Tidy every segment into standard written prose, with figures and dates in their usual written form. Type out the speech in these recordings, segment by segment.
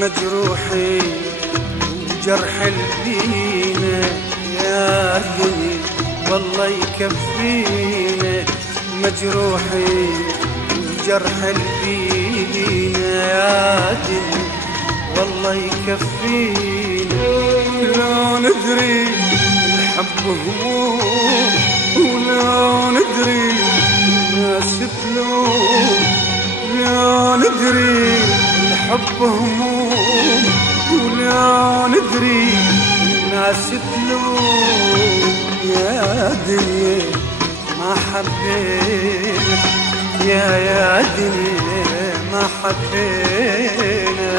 مجروحين وجرح الدين يا دنيا والله يكفينا، مجروحين وجرح الدين يا دنيا والله يكفينا. لا ندري الحب هموم ولا ندري الناس تلوم، لا ندري الحب هموم ولا ندري الناس تلوم. يا دنيا ما حبينا، يا دنيا ما حبينا.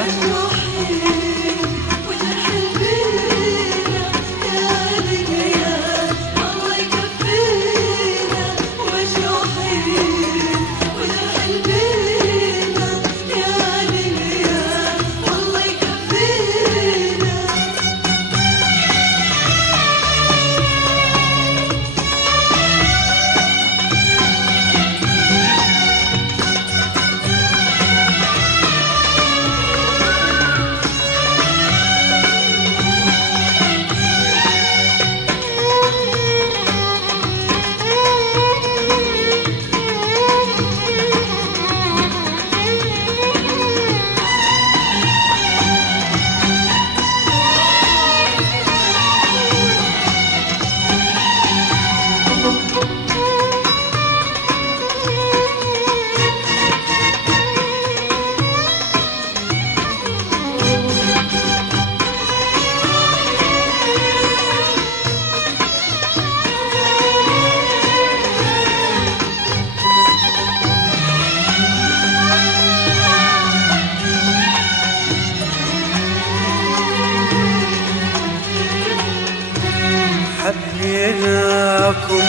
حبيناكم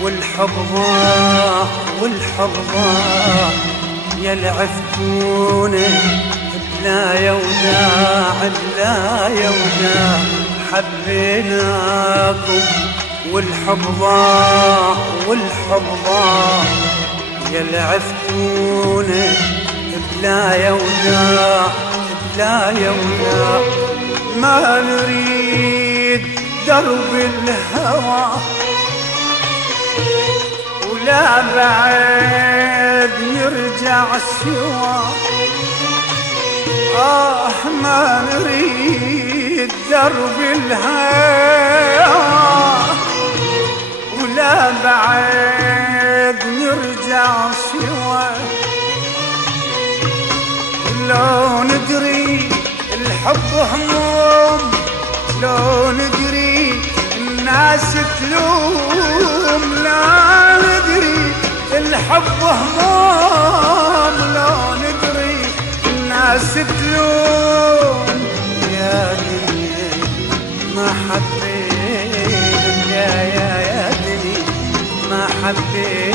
والحب ضاع والحب ضاع، يا لعفتونا بلا يوداع بلا يوداع. حبيناكم والحب ضاع والحب ضاع، يا لعفتونا بلا يوداع بلا يوداع. ما نريد درب الهوى ولا بعد نرجع سوا، ما نريد درب الهوى ولا بعد نرجع سوا. لو ندري الحب هموم، لو ندري الناس تلوم، لا ندري الحب هموم، لو ندري الناس تلوم. يا دنيا ما حبينا، يا دنيا ما حبينا.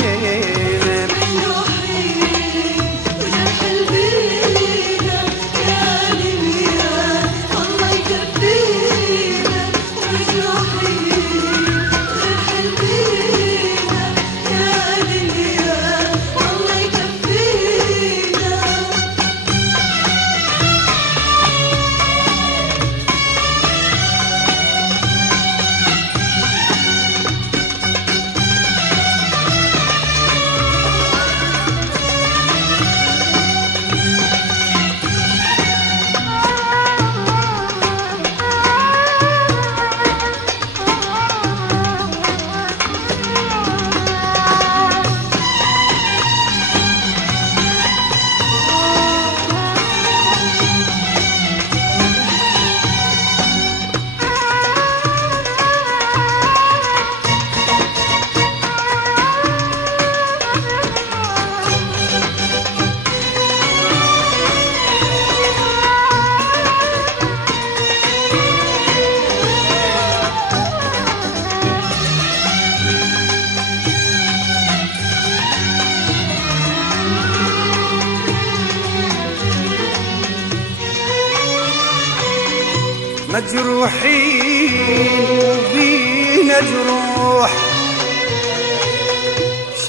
مجروحين وبينا جروح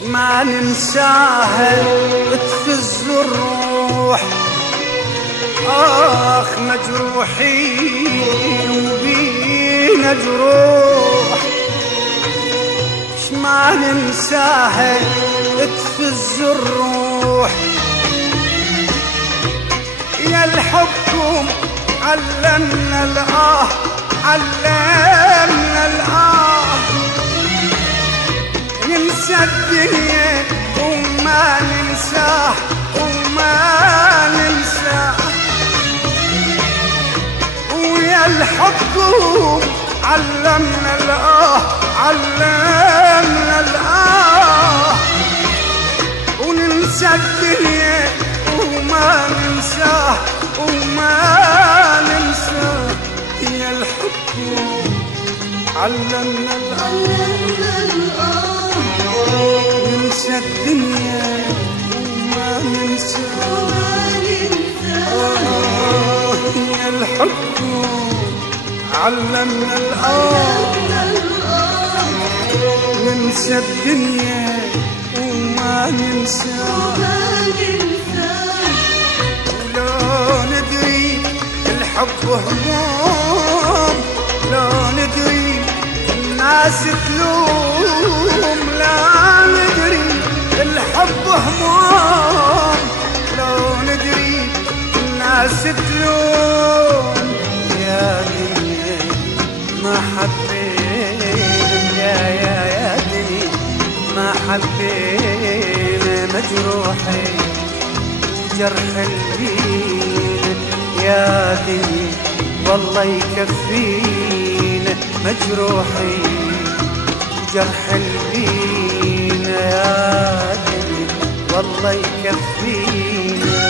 ما ننساها تفز الروح. آخ مجروحين وبينا جروح ما ننساها تفز الروح يا الحبكم علمنا الآه علمنا الآه ننسى الدنيا وما ننساه وما ننساه ويا الحبكم علمنا الآه علمنا الآه وننسى الدنيا وما ننساه وما ننساه يا الحب علمنا الآه ننسى الدنيا وما ننساه يا الحب علمنا الآه ننسى الدنيا وما ننساه ولو ندري الحب هموم لو ندري الناس تلوم لا ندري الحب هموم لو ندري الناس تلوم يا دنيا ما حبينا يا دنيا ما حبينا مجروحين جرح البين يا دنيا والله يكفينا مجروحين جرح البين يا دنيا والله يكفينا